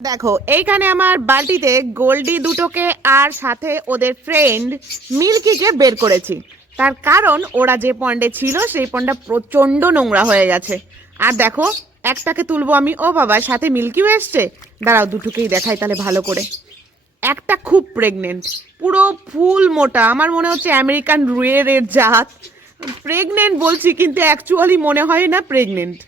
দেখো এইখানে আমার বালতিতে গোল্ডি দুটোকে আর সাথে ওদের ফ্রেন্ড মিল্কিকে বের করেছি। তার কারণ ওরা যে পন্ডে ছিল সেই পন্ডটা প্রচণ্ড নোংরা হয়ে গেছে। আর দেখো একটাকে তুলবো আমি, ও বাবা সাথে মিল্কিও এসছে। দাঁড়াও দুটোকেই দেখাই তাহলে ভালো করে। একটা খুব প্রেগনেন্ট, পুরো ফুল মোটা, আমার মনে হচ্ছে আমেরিকান রুয়ের জাত। প্রেগনেন্ট বলছি কিন্তু অ্যাকচুয়ালি মনে হয় না প্রেগনেন্ট,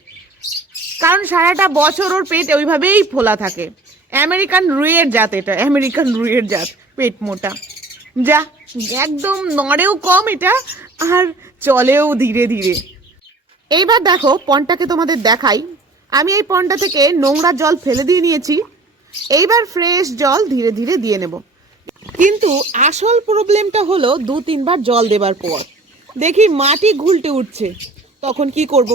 কারণ সারাটা বছর ওর পেট ওইভাবেই ফোলা থাকে। আমেরিকান রুইয়ের জাত, এটা আমেরিকান রুইয়ের জাত, পেট মোটা। যা একদম নড়েও কম এটা, আর চলেও ধীরে ধীরে। এইবার দেখো পন্ডটাকে তোমাদের দেখাই। আমি এই পন্ডটা থেকে নোংরা জল ফেলে দিয়ে নিয়েছি, এইবার ফ্রেশ জল ধীরে ধীরে দিয়ে নেব। কিন্তু আসল প্রবলেমটা হলো 2-3 বার জল দেবার পর দেখি মাটি ঘুলটে উঠছে। তখন কি করব?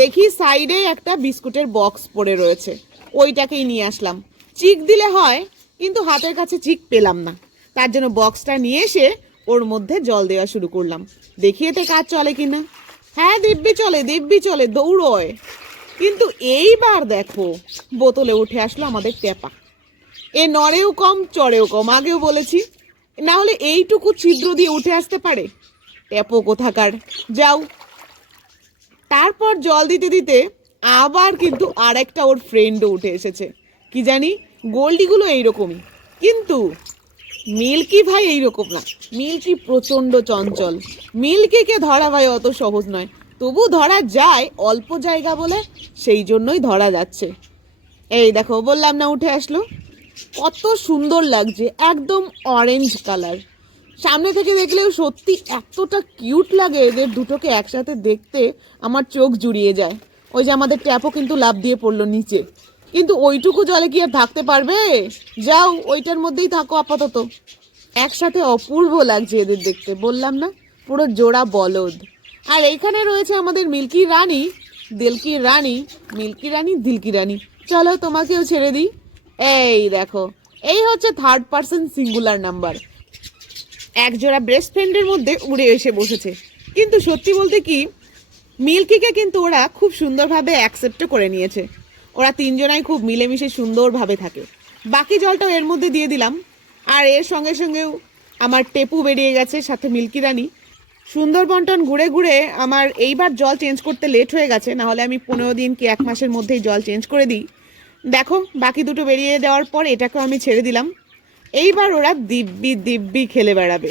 দেখি সাইডে একটা বিস্কুটের বক্স পড়ে রয়েছে, ওইটাকেই নিয়ে আসলাম। চিক দিলে হয়, কিন্তু হাতের কাছে চিক পেলাম না। তার জন্য বক্সটা নিয়ে এসে ওর মধ্যে জল দেওয়া শুরু করলাম। দেখি এতে কাজ চলে কিনা। হ্যাঁ দিব্যি চলে, দিব্যি চলে, দৌড়য়। কিন্তু এইবার দেখো বোতলে উঠে আসলো আমাদের ট্যাপা। এ নড়েও কম চড়েও কম, আগেও বলেছি। না হলে এইটুকু ছিদ্র দিয়ে উঠে আসতে পারে? ট্যাপো কোথাকার, যাও। তারপর জল দিতে দিতে আবার কিন্তু আরেকটা ওর ফ্রেন্ডও উঠে এসেছে। কি জানি গোল্ডিগুলো এইরকমই, কিন্তু মিল্কি ভাই এইরকম না। মিল্কি প্রচণ্ড চঞ্চল, মিল্কিকে ধরা ভাই অত সহজ নয়। তবু ধরা যায়, অল্প জায়গা বলে সেই জন্যই ধরা যাচ্ছে। এই দেখো বললাম না উঠে আসলো। কত সুন্দর লাগছে, একদম অরেঞ্জ কালার। সামনে থেকে দেখলেও সত্যি এতটা কিউট লাগে এদের দুটোকে একসাথে দেখতে, আমার চোখ জুড়িয়ে যায়। ওই যে আমাদের ট্যাপও কিন্তু লাফ দিয়ে পড়লো নিচে, কিন্তু ওইটুকু জলে কি আর থাকতে পারবে? যাও ওইটার মধ্যেই থাকো আপাতত। একসাথে অপূর্ব লাগছে এদের দেখতে, বললাম না পুরো জোড়া বলদ। আর এইখানে রয়েছে আমাদের মিল্কি রানী, দিলকি রানী, মিল্কি রানী দিলকি রানী। চলো তোমাকেও ছেড়ে দিই। এই দেখো, এই হচ্ছে থার্ড পার্সন সিঙ্গুলার নাম্বার। এক জোড়া বেস্ট ফ্রেন্ডের মধ্যে উড়ে এসে বসেছে। কিন্তু সত্যি বলতে কি, মিল্কিকে কিন্তু ওরা খুব সুন্দরভাবে অ্যাকসেপ্টও করে নিয়েছে। ওরা তিনজনাই খুব মিলেমিশে সুন্দরভাবে থাকে। বাকি জলটাও এর মধ্যে দিয়ে দিলাম। আর এর সঙ্গে সঙ্গেও আমার টেপু বেরিয়ে গেছে, সাথে মিল্কি রানী। সুন্দরবনটন ঘুরে ঘুরে আমার এইবার জল চেঞ্জ করতে লেট হয়ে গেছে, নাহলে আমি 15 দিন কি 1 মাসের মধ্যেই জল চেঞ্জ করে দিই। দেখো বাকি দুটো বেরিয়ে যাওয়ার পর এটাকেও আমি ছেড়ে দিলাম। এইবার ওরা দিব্যি দিব্যি খেলে বেড়াবে।